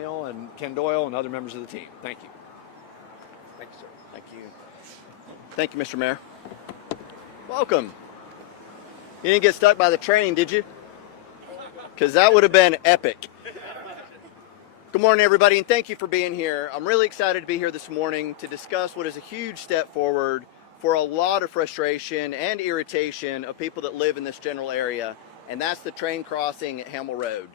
Neal and Ken Doyle and other members of the team. Thank you. Thank you, sir. Thank you. Thank you, Mr. Mayor. Welcome. You didn't get stuck by the train, did you? Because that would have been epic. Good morning, everybody, and thank you for being here. I'm really excited to be here this morning to discuss what is a huge step forward for a lot of frustration and irritation of people that live in this general area, and that's the train crossing at Hamel Road.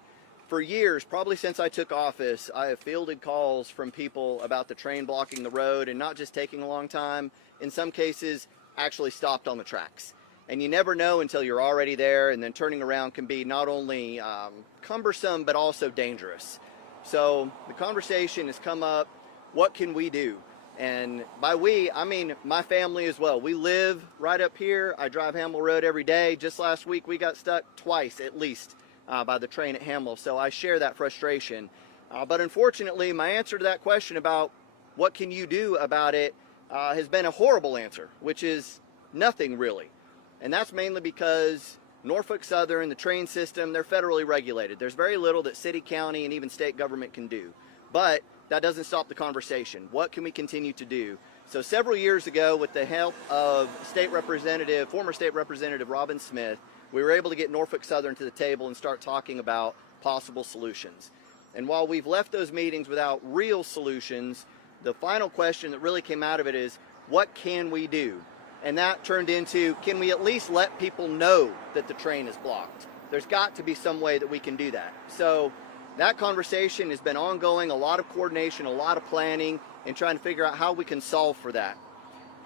For years, probably since I took office, I have fielded calls from people about the train blocking the road and not just taking a long time, in some cases actually stopped on the tracks. And you never know until you're already there, and then turning around can be not only cumbersome but also dangerous. So the conversation has come up, what can we do? And by we, I mean my family as well. We live right up here. I drive Hamel Road every day. Just last week we got stuck twice at least by the train at Hamel, so I share that frustration. But unfortunately, my answer to that question about what can you do about it has been a horrible answer, which is nothing really. And that's mainly because Norfolk Southern, the train system, they're federally regulated. There's very little that city, county, and even state government can do. But that doesn't stop the conversation. What can we continue to do? So several years ago, with the help of former State Representative Robin Smith, we were able to get Norfolk Southern to the table and start talking about possible solutions. And while we've left those meetings without real solutions, the final question that really came out of it is, what can we do? And that turned into, can we at least let people know that the train is blocked? There's got to be some way that we can do that. So that conversation has been ongoing, a lot of coordination, a lot of planning, and trying to figure out how we can solve for that.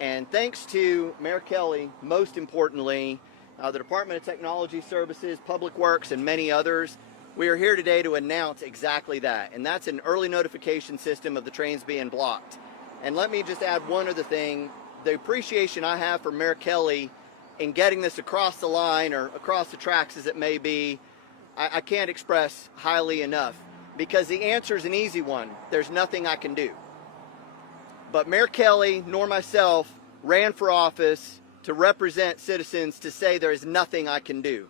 And thanks to Mayor Kelly, most importantly, the Department of Technology Services, Public Works, and many others, we are here today to announce exactly that. And that's an early notification system of the trains being blocked. And let me just add one other thing. The appreciation I have for Mayor Kelly in getting this across the line or across the tracks as it may be, I can't express highly enough, because the answer is an easy one. There's nothing I can do. But Mayor Kelly nor myself ran for office to represent citizens to say there is nothing I can do.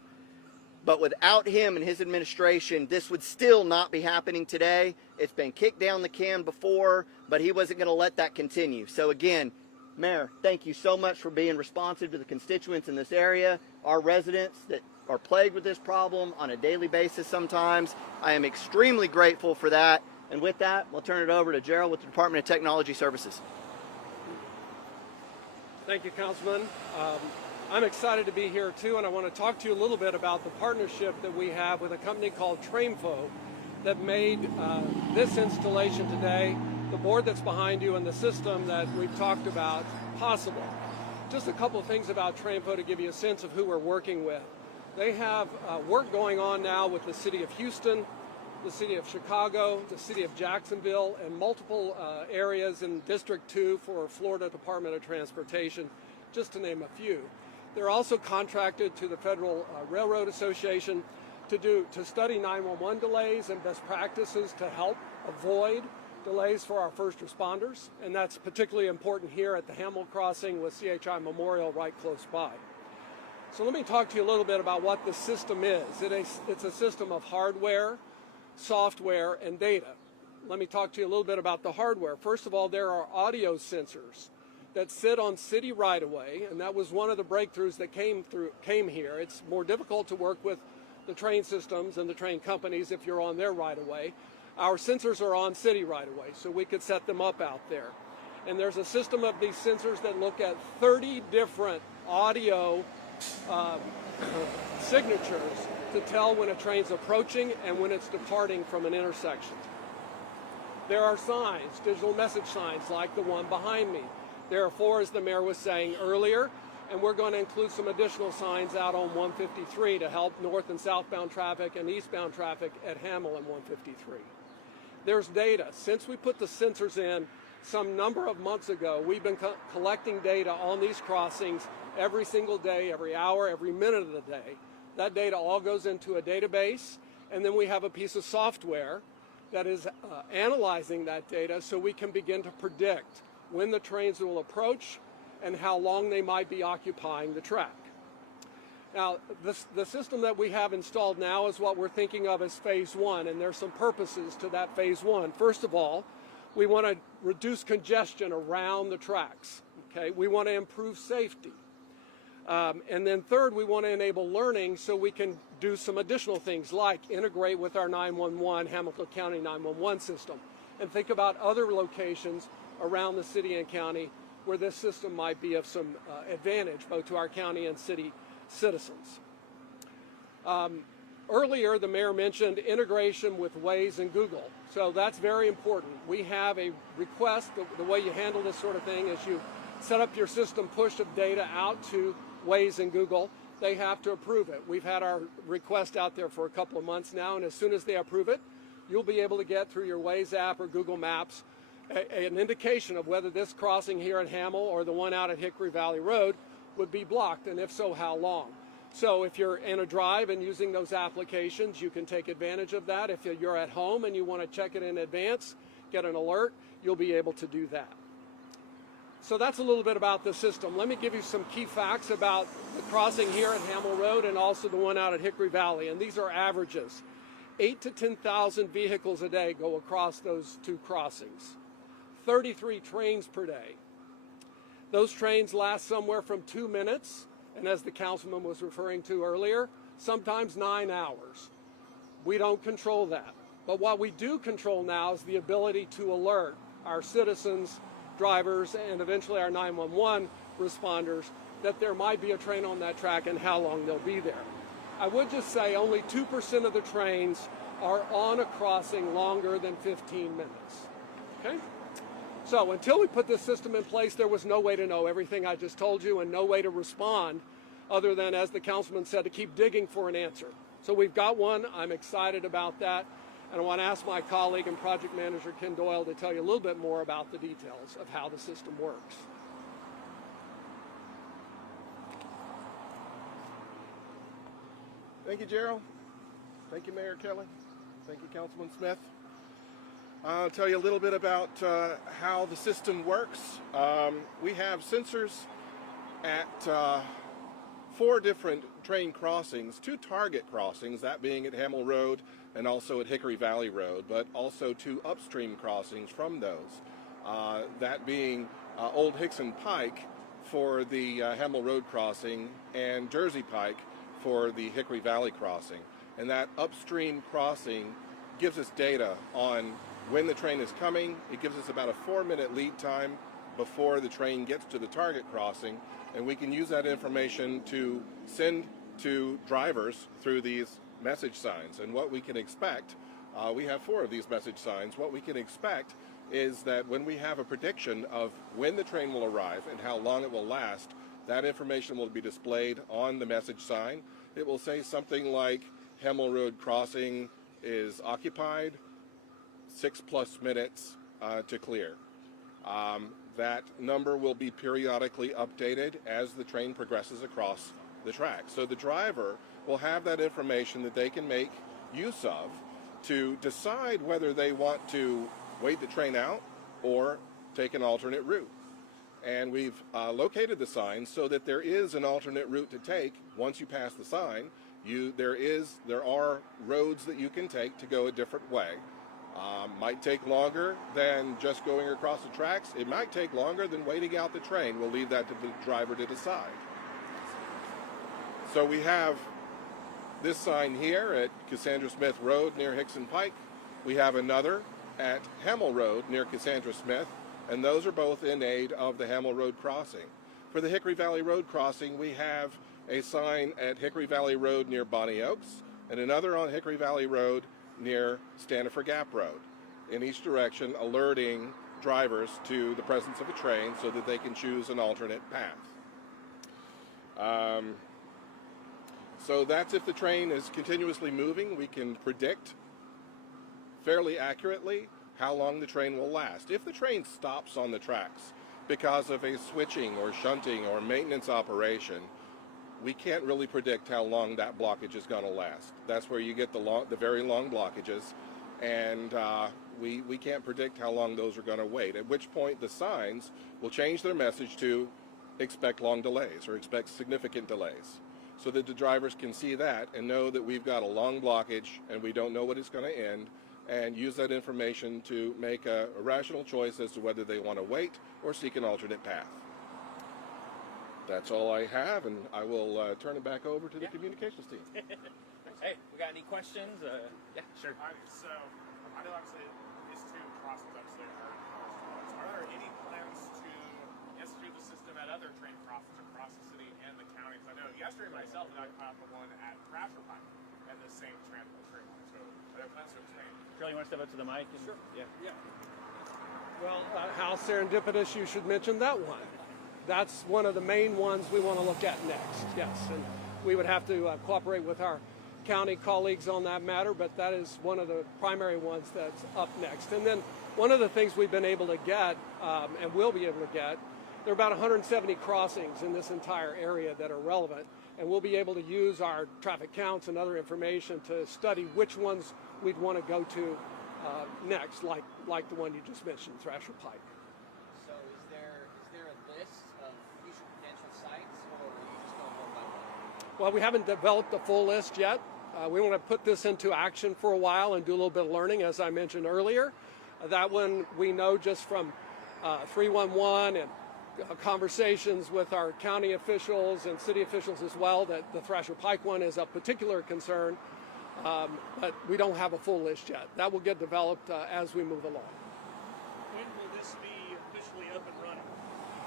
But without him and his administration, this would still not be happening today. It's been kicked down the can before, but he wasn't going to let that continue. So again, Mayor, thank you so much for being responsive to the constituents in this area, our residents that are plagued with this problem on a daily basis sometimes. I am extremely grateful for that. And with that, we'll turn it over to Gerald with the Department of Technology Services. Thank you, Councilman. I'm excited to be here too, and I want to talk to you a little bit about the partnership that we have with a company called Trainfo that made this installation today, the board that's behind you, and the system that we've talked about possible. Just a couple of things about Trainfo to give you a sense of who we're working with. They have work going on now with the City of Houston, the City of Chicago, the City of Jacksonville, and multiple areas in District 2 for Florida Department of Transportation, just to name a few. They're also contracted to the Federal Railroad Association to study 911 delays and best practices to help avoid delays for our first responders, and that's particularly important here at the Hamel Crossing with CHI Memorial right close by. So let me talk to you a little bit about what the system is. It's a system of hardware, software, and data. Let me talk to you a little bit about the hardware. First of all, there are audio sensors that sit on city right-of-way, and that was one of the breakthroughs that came here. It's more difficult to work with the train systems and the train companies if you're on their right-of-way. Our sensors are on city right-of-way, so we could set them up out there. And there's a system of these sensors that look at 30 different audio signatures to tell when a train's approaching and when it's departing from an intersection. There are signs, digital message signs like the one behind me. There are 4, as the mayor was saying earlier, and we're going to include some additional signs out on 153 to help north and southbound traffic and eastbound traffic at Hamel and 153. There's data. Since we put the sensors in some number of months ago, we've been collecting data on these crossings every single day, every hour, every minute of the day. That data all goes into a database, and then we have a piece of software that is analyzing that data so we can begin to predict when the trains will approach and how long they might be occupying the track. Now, the system that we have installed now is what we're thinking of as phase one, and there's some purposes to that phase one. First of all, we want to reduce congestion around the tracks. Okay, we want to improve safety. And then third, we want to enable learning so we can do some additional things like integrate with our 911, Hamilton County 911 system, and think about other locations around the city and county where this system might be of some advantage both to our county and city citizens. Earlier, the mayor mentioned integration with Waze and Google. So that's very important. We have a request. The way you handle this sort of thing is you set up your system push of data out to Waze and Google. They have to approve it. We've had our request out there for a couple of months now, and as soon as they approve it, you'll be able to get through your Waze app or Google Maps an indication of whether this crossing here at Hamel or the one out at Hickory Valley Road would be blocked, and if so, how long. So if you're in a drive and using those applications, you can take advantage of that. If you're at home and you want to check it in advance, get an alert, you'll be able to do that. So that's a little bit about the system. Let me give you some key facts about the crossing here at Hamel Road and also the one out at Hickory Valley, and these are averages. 8,000 to 10,000 vehicles a day go across those two crossings. 33 trains per day. Those trains last somewhere from 2 minutes, and as the councilman was referring to earlier, sometimes 9 hours. We don't control that. But what we do control now is the ability to alert our citizens, drivers, and eventually our 911 responders that there might be a train on that track and how long they'll be there. I would just say only 2% of the trains are on a crossing longer than 15 minutes. Okay? So until we put this system in place, there was no way to know everything I just told you and no way to respond other than, as the councilman said, to keep digging for an answer. So we've got one. I'm excited about that. And I want to ask my colleague and project manager, Ken Doyle, to tell you a little bit more about the details of how the system works. Thank you, Gerald. Thank you, Mayor Kelly. Thank you, Councilman Smith. I'll tell you a little bit about how the system works. We have sensors at 4 different train crossings, 2 target crossings, that being at Hamel Road and also at Hickory Valley Road, but also 2 upstream crossings from those, that being Old Hickson Pike for the Hamel Road crossing and Jersey Pike for the Hickory Valley crossing. And that upstream crossing gives us data on when the train is coming. It gives us about a 4-minute lead time before the train gets to the target crossing, and we can use that information to send to drivers through these message signs. And what we can expect, we have 4 of these message signs. What we can expect is that when we have a prediction of when the train will arrive and how long it will last, that information will be displayed on the message sign. It will say something like Hamel Road crossing is occupied, 6+ minutes to clear. That number will be periodically updated as the train progresses across the track. So the driver will have that information that they can make use of to decide whether they want to wait the train out or take an alternate route. And we've located the sign so that there is an alternate route to take. Once you pass the sign, there are roads that you can take to go a different way. Might take longer than just going across the tracks. It might take longer than waiting out the train. We'll leave that to the driver to decide. So we have this sign here at Cassandra Smith Road near Hickson Pike. We have another at Hamel Road near Cassandra Smith, and those are both in aid of the Hamel Road crossing. For the Hickory Valley Road crossing, we have a sign at Hickory Valley Road near Bonnie Oaks and another on Hickory Valley Road near Stanifer Gap Road, in each direction, alerting drivers to the presence of a train so that they can choose an alternate path. So that's if the train is continuously moving. We can predict fairly accurately how long the train will last. If the train stops on the tracks because of a switching or shunting or maintenance operation, we can't really predict how long that blockage is going to last. That's where you get the very long blockages, and we can't predict how long those are going to wait, at which point the signs will change their message to expect long delays or expect significant delays. so that the drivers can see that and know that we've got a long blockage and we don't know what it's going to end, and use that information to make a rational choice as to whether they want to wait or seek an alternate path. That's all I have, and I will turn it back over to the communications team. Hey, we got any questions? Yeah, sure. All right, so I know obviously these two crossings obviously are ours. Are there any plans to institute the system at other train crossings across the city and the county? Because I know yesterday myself I caught the one at Thrasher Pike and the same transport train line. So are there plans to expand? Charlie, you want to step up to the mic? Sure. Yeah. Well, how serendipitous you should mention that one. That's one of the main ones we want to look at next, yes. And we would have to cooperate with our county colleagues on that matter, but that is one of the primary ones that's up next. And then one of the things we've been able to get, and will be able to get, there are about 170 crossings in this entire area that are relevant, and we'll be able to use our traffic counts and other information to study which ones we'd want to go to next, like the one you just mentioned, Thrasher Pike. So is there a list of future potential sites, or are you just going one by one? Well, we haven't developed the full list yet. We want to put this into action for a while and do a little bit of learning, as I mentioned earlier. That one we know just from 311 and conversations with our county officials and city officials as well, that the Thrasher Pike one is of particular concern, but we don't have a full list yet. That will get developed as we move along. When will this be officially up and running?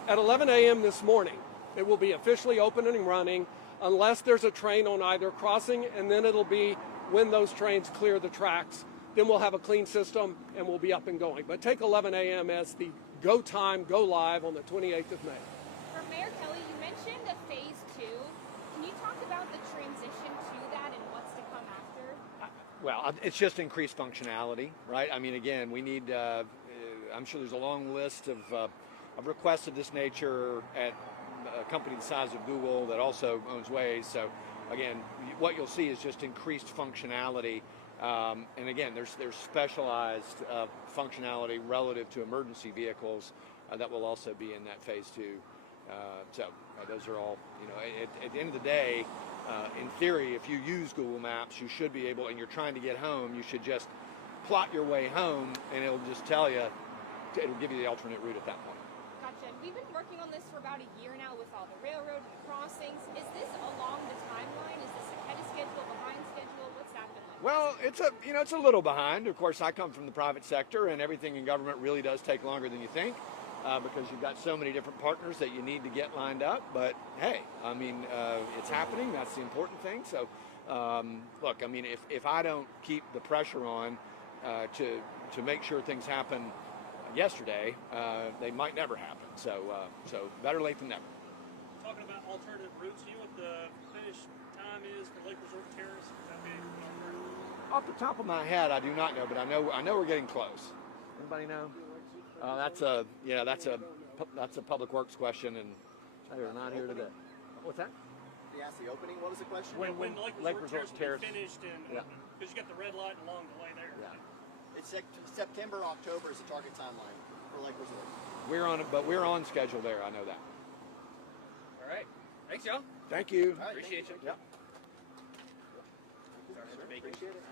At 11 a.m. this morning, it will be officially open and running unless there's a train on either crossing, and then it'll be when those trains clear the tracks. Then we'll have a clean system and we'll be up and going. But take 11 a.m. as the go time, go live on the 28th of May. For Mayor Kelly, you mentioned a phase 2. Can you talk about the transition to that and what's to come after? Well, it's just increased functionality, right? I mean, again, we need, I'm sure there's a long list of requests of this nature at a company the size of Google that also owns Waze. So again, what you'll see is just increased functionality. And again, there's specialized functionality relative to emergency vehicles that will also be in that phase 2. So those are all, at the end of the day, in theory, if you use Google Maps, you should be able, and you're trying to get home, you should just plot your way home and it'll just tell you, it'll give you the alternate route at that point. Gotcha. We've been working on this for about a year now with all the railroad and the crossings. Is this along the timeline? Is this ahead of schedule, behind schedule? What's that been like? Well, it's a little behind. Of course, I come from the private sector, and everything in government really does take longer than you think because you've got so many different partners that you need to get lined up. But hey, I mean, it's happening. That's the important thing. So, look, I mean, if I don't keep the pressure on to make sure things happen yesterday, they might never happen. So better late than never. Talking about alternative routes, do you know what the finish time is for Lake Resort Terrace? Is that being alternative? Off the top of my head, I do not know, but I know we're getting close. Anybody know? That's a public works question, and they're not here today. What's that? He asked the opening. What was the question? When Lake Resort Terrace will be finished and because you got the red light and long delay there. Yeah. It's September, October is the target timeline for Lake Resort. We're on schedule there. I know that. All right. Thanks, y'all. Thank you. All right, Appreciate you. Yep. Sorry for bacon. Appreciate it.